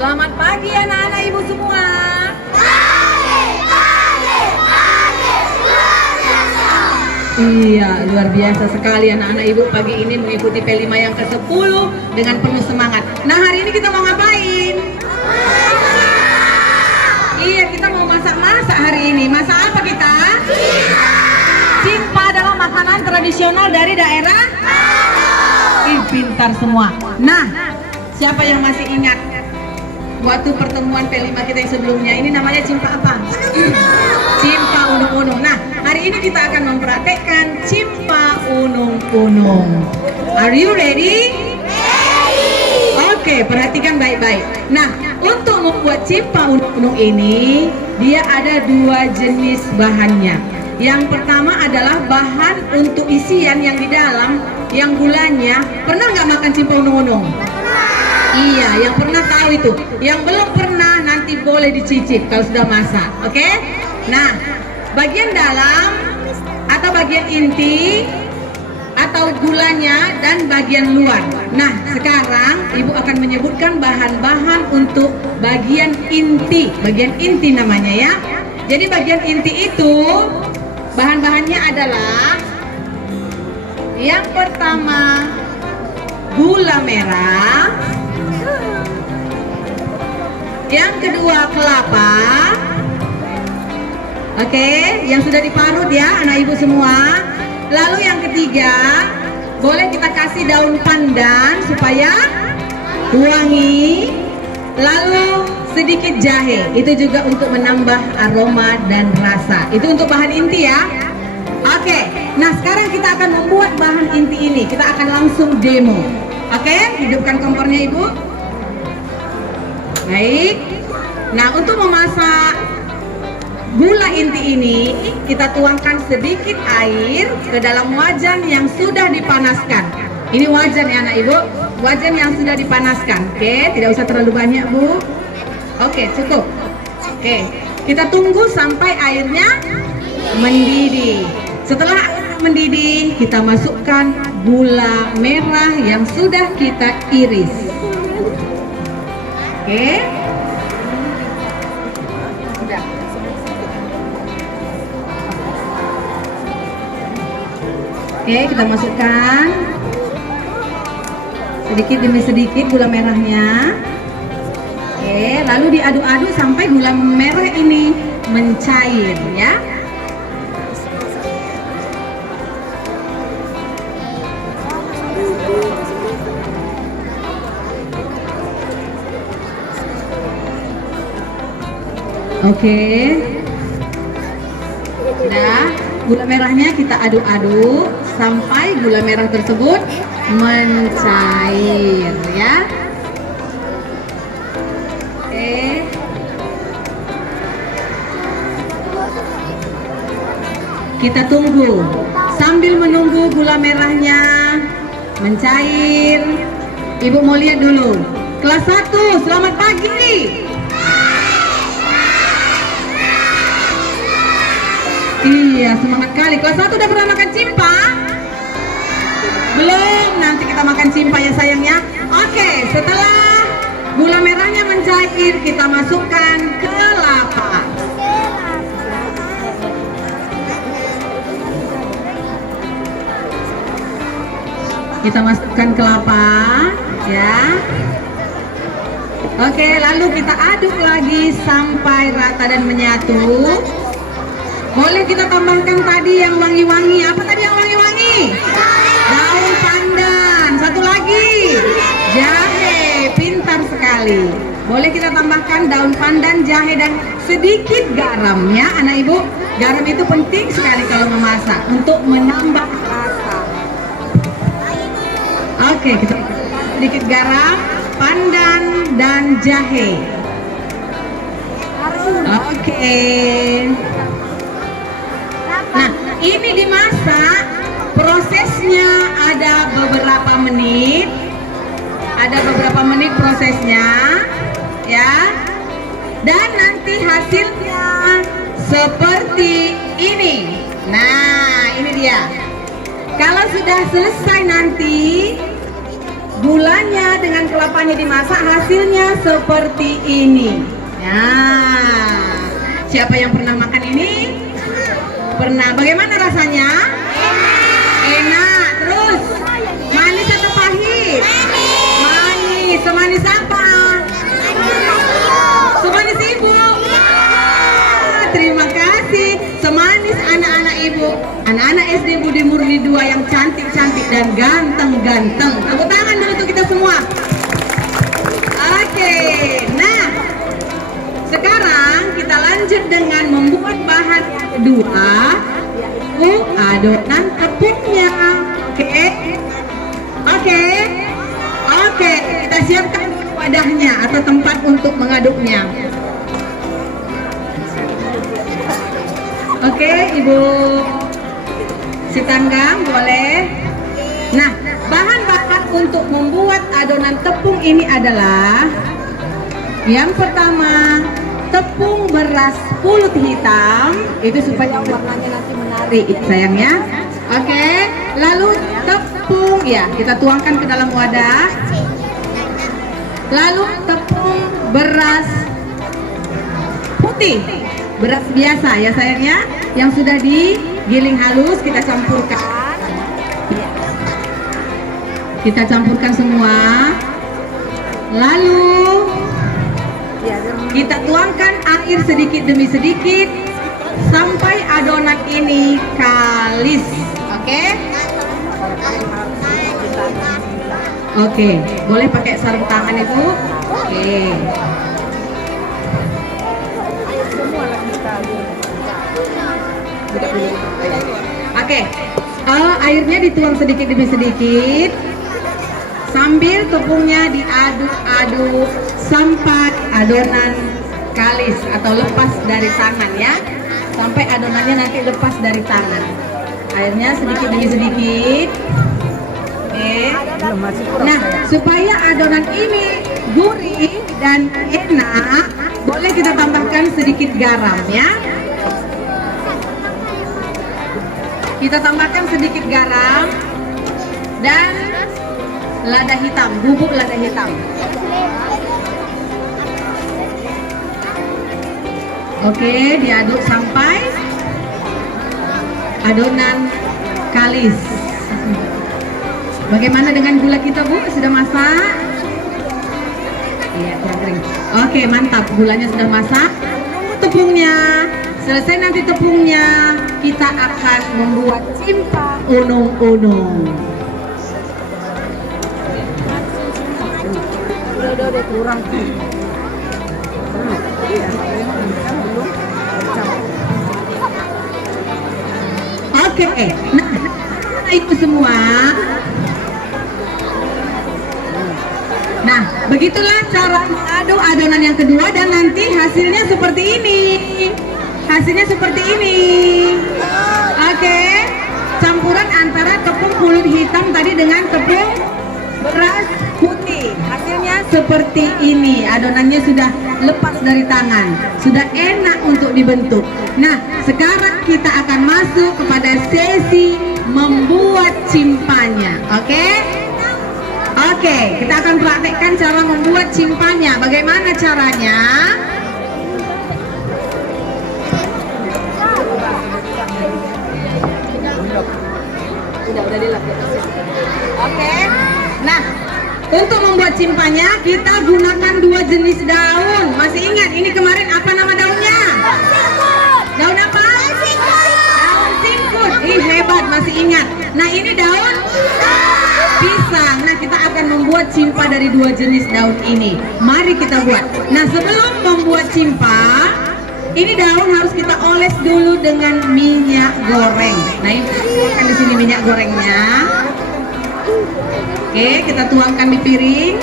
Selamat pagi anak-anak ibu semua. Iya, luar biasa sekali anak-anak ibu pagi ini mengikuti P5 yang ke-10 dengan penuh semangat. Nah, hari ini kita mau ngapain? Iya, kita mau masak-masak hari ini. Masak apa kita? Cimpa adalah makanan tradisional dari daerah? Ih, pintar semua. Nah, siapa yang masih ingat waktu pertemuan P5 kita yang sebelumnya? Ini namanya cimpa apa? Cimpa unung-unung. Nah, hari ini kita akan mempraktekkan cimpa unung-unung. Are you ready? Oke, perhatikan baik-baik. Nah, untuk membuat cimpa unung-unung ini, dia ada dua jenis bahannya. Yang pertama adalah bahan untuk isian yang di dalam, yang gulanya. Pernah nggak makan cimpa unung-unung? Iya, yang pernah tahu itu. Yang belum pernah nanti boleh dicicip kalau sudah masak. Oke? Nah, bagian dalam atau bagian inti atau gulanya dan bagian luar. Nah, sekarang ibu akan menyebutkan bahan-bahan untuk bagian inti. Bagian inti namanya ya. Jadi bagian inti itu bahan-bahannya adalah yang pertama gula merah, yang kedua kelapa. Oke, yang sudah diparut ya anak ibu semua. Lalu yang ketiga, boleh kita kasih daun pandan supaya wangi. Lalu sedikit jahe, itu juga untuk menambah aroma dan rasa. Itu untuk bahan inti ya. Oke, nah sekarang kita akan membuat bahan inti ini. Kita akan langsung demo. Oke, hidupkan kompornya ibu. Baik. Nah, untuk memasak gula inti ini, kita tuangkan sedikit air ke dalam wajan yang sudah dipanaskan. Ini wajan ya anak ibu, wajan yang sudah dipanaskan. Oke, tidak usah terlalu banyak bu. Oke, cukup. Oke, kita tunggu sampai airnya mendidih. Setelah mendidih, kita masukkan gula merah yang sudah kita iris. Oke. Oke, kita masukkan sedikit demi sedikit gula merahnya. Oke, lalu diaduk-aduk sampai gula merah ini mencair ya. Oke. Nah, gula merahnya kita aduk-aduk sampai gula merah tersebut mencair ya. Oke. Kita tunggu. Sambil menunggu gula merahnya mencair, ibu mau lihat dulu. Kelas 1, selamat pagi. Iya, semangat kali. Kelas 1 udah pernah makan cimpa? Belum, nanti kita makan cimpa ya sayangnya. Oke, setelah gula merahnya mencair, kita masukkan kelapa. Kita masukkan kelapa ya. Oke, lalu kita aduk lagi sampai rata dan menyatu. Boleh kita tambahkan tadi yang wangi-wangi. Apa tadi yang wangi-wangi? Daun pandan. Satu lagi, jahe. Pintar sekali. Boleh kita tambahkan daun pandan, jahe, dan sedikit garam ya anak ibu. Garam itu penting sekali kalau memasak untuk menambah rasa. Oke, kita sedikit garam, pandan, dan jahe. Oke. Nah, ini dimasak, prosesnya ada beberapa menit. Ada beberapa menit prosesnya, ya. Dan nanti hasilnya seperti ini. Nah, ini dia. Kalau sudah selesai nanti, gulanya dengan kelapanya dimasak, hasilnya seperti ini. Nah, siapa yang pernah makan ini? Pernah. Bagaimana rasanya? Enak. Terus manis atau pahit? Manis. Semanis apa? Semanis ibu. Terima kasih. Semanis anak-anak ibu, anak-anak SD Budi Murni 2 yang cantik-cantik dan ganteng-ganteng. Tepuk tangan dulu untuk kita semua. Oke, nah sekarang kita lanjut dengan membuat bahan yang kedua, yaitu adonan tepungnya. Oke, kita siapkan wadahnya atau tempat untuk mengaduknya. Oke, Ibu Sitanggang boleh. Nah, bahan-bahan untuk membuat adonan tepung ini adalah yang pertama, tepung beras pulut hitam, itu supaya warnanya nanti menarik sayangnya. Oke, lalu tepung ya, kita tuangkan ke dalam wadah. Lalu tepung beras putih, beras biasa ya sayangnya, yang sudah digiling halus kita campurkan. Kita campurkan semua. Lalu kita tuangkan air sedikit demi sedikit sampai adonan ini kalis. Oke, boleh pakai sarung tangan itu. Oke, airnya dituang sedikit demi sedikit sambil tepungnya diaduk-aduk sampai adonan kalis atau lepas dari tangan ya, sampai adonannya nanti lepas dari tangan. Airnya sedikit demi sedikit. Nah, supaya adonan ini gurih dan enak, boleh kita tambahkan sedikit garam ya. Kita tambahkan sedikit garam dan lada hitam, bubuk lada hitam. Oke, diaduk sampai adonan kalis. Bagaimana dengan gula kita, Bu? Sudah masak? Iya, kering. Oke, mantap. Gulanya sudah masak. Tepungnya. Selesai nanti tepungnya, kita akan membuat cimpa unung-unung. Udah kurang. Oke, nah itu semua. Nah, begitulah cara mengaduk adonan yang kedua dan nanti hasilnya seperti ini. Hasilnya seperti ini. Oke, campuran antara tepung pulut hitam tadi dengan tepung beras putih. Hasilnya seperti ini. Adonannya sudah lepas dari tangan, sudah enak untuk dibentuk. Nah, sekarang kita akan masuk kepada sesi membuat cimpanya. Oke, kita akan praktekkan cara membuat cimpanya. Bagaimana caranya? Udah dilakukan. Oke. Nah, untuk membuat cimpanya kita gunakan 2 jenis daun. Masih ingat ini kemarin apa nama daunnya? Daun apa? Daun singkut. Ih, hebat, masih ingat. Nah, ini daun pisang. Nah, kita akan membuat cimpa dari 2 jenis daun ini. Mari kita buat. Nah, sebelum membuat cimpa, ini daun harus kita oles dulu dengan minyak goreng. Nah, ini tuangkan di sini minyak gorengnya. Oke, kita tuangkan di piring.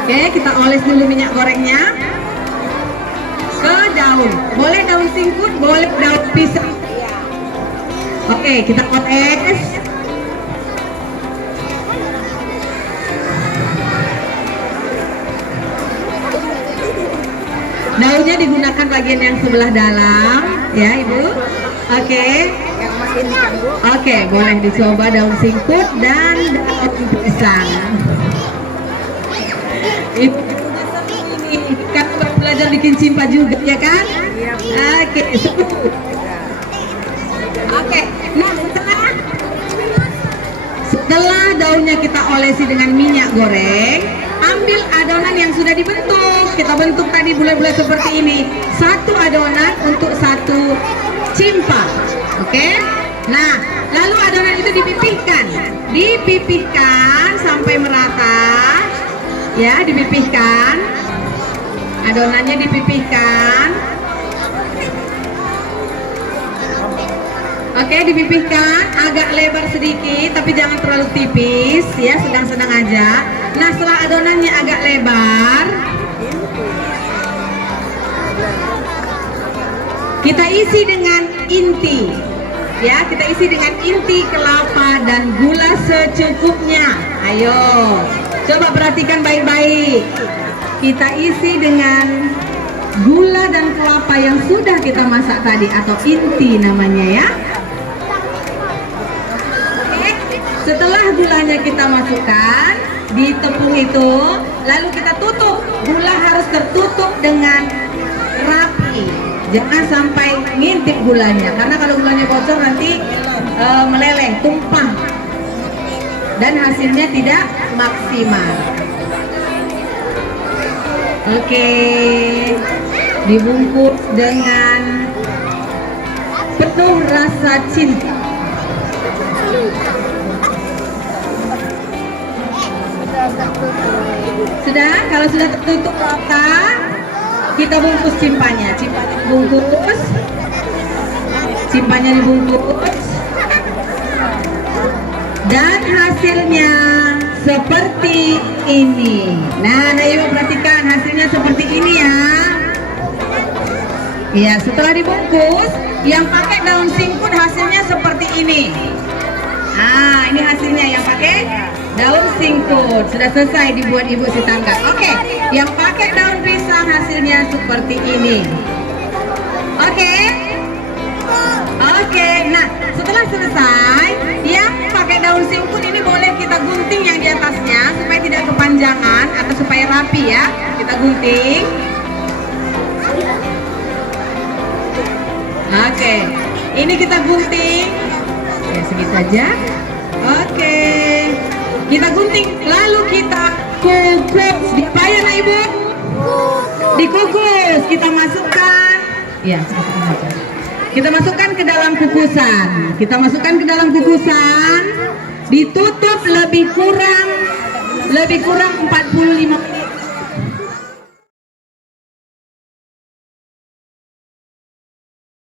Oke, kita oles dulu minyak gorengnya ke daun. Boleh daun singkut, boleh daun pisang. Oke, kita oles. Daunnya digunakan bagian yang sebelah dalam, ya Ibu. Oke. Oke, boleh dicoba daun singkut dan daun pisang. Ibu kan baru belajar bikin cimpa juga ya kan? Oke, oke. Nah, setelah daunnya kita olesi dengan minyak goreng, ambil adonan yang sudah dibentuk. Kita bentuk tadi bulat-bulat seperti ini. Satu adonan untuk satu cimpa. Oke? Nah, lalu adonan itu dipipihkan. Dipipihkan sampai merata. Ya, dipipihkan. Adonannya dipipihkan. Oke, dipipihkan agak lebar sedikit, tapi jangan terlalu tipis ya, sedang-sedang aja. Nah, setelah adonannya agak lebar, kita isi dengan inti. Ya, kita isi dengan inti kelapa dan gula secukupnya. Ayo, coba perhatikan baik-baik. Kita isi dengan gula dan kelapa yang sudah kita masak tadi, atau inti namanya ya. Setelah gulanya kita masukkan di tepung itu, lalu kita tutup. Gula harus tertutup dengan rapi, jangan sampai ngintip gulanya, karena kalau gulanya bocor nanti meleleh, tumpah, dan hasilnya tidak maksimal. Oke, dibungkus dengan penuh rasa cinta. Sudah, kalau sudah tertutup rata, kita bungkus cimpanya. Cimpanya dibungkus, cimpanya dibungkus, dan hasilnya seperti ini. Nah, Ibu perhatikan hasilnya seperti ini ya. Ya, setelah dibungkus, yang pakai daun singkut hasilnya seperti ini. Nah, ini hasilnya yang pakai daun singkut. Sudah selesai dibuat Ibu si tangga. Oke, yang pakai daun pisang hasilnya seperti ini. Oke. Oke, nah setelah selesai, yang pakai daun singkut ini boleh kita gunting yang di atasnya supaya tidak kepanjangan atau supaya rapi ya. Kita gunting. Oke, ini kita gunting. Ya, segitu aja. Oke, kita gunting, lalu kita kukus. Diapain Ibu? Dikukus. Kita masukkan. Ya, masukkan aja. Kita masukkan ke dalam kukusan. Kita masukkan ke dalam kukusan. Ditutup lebih kurang 45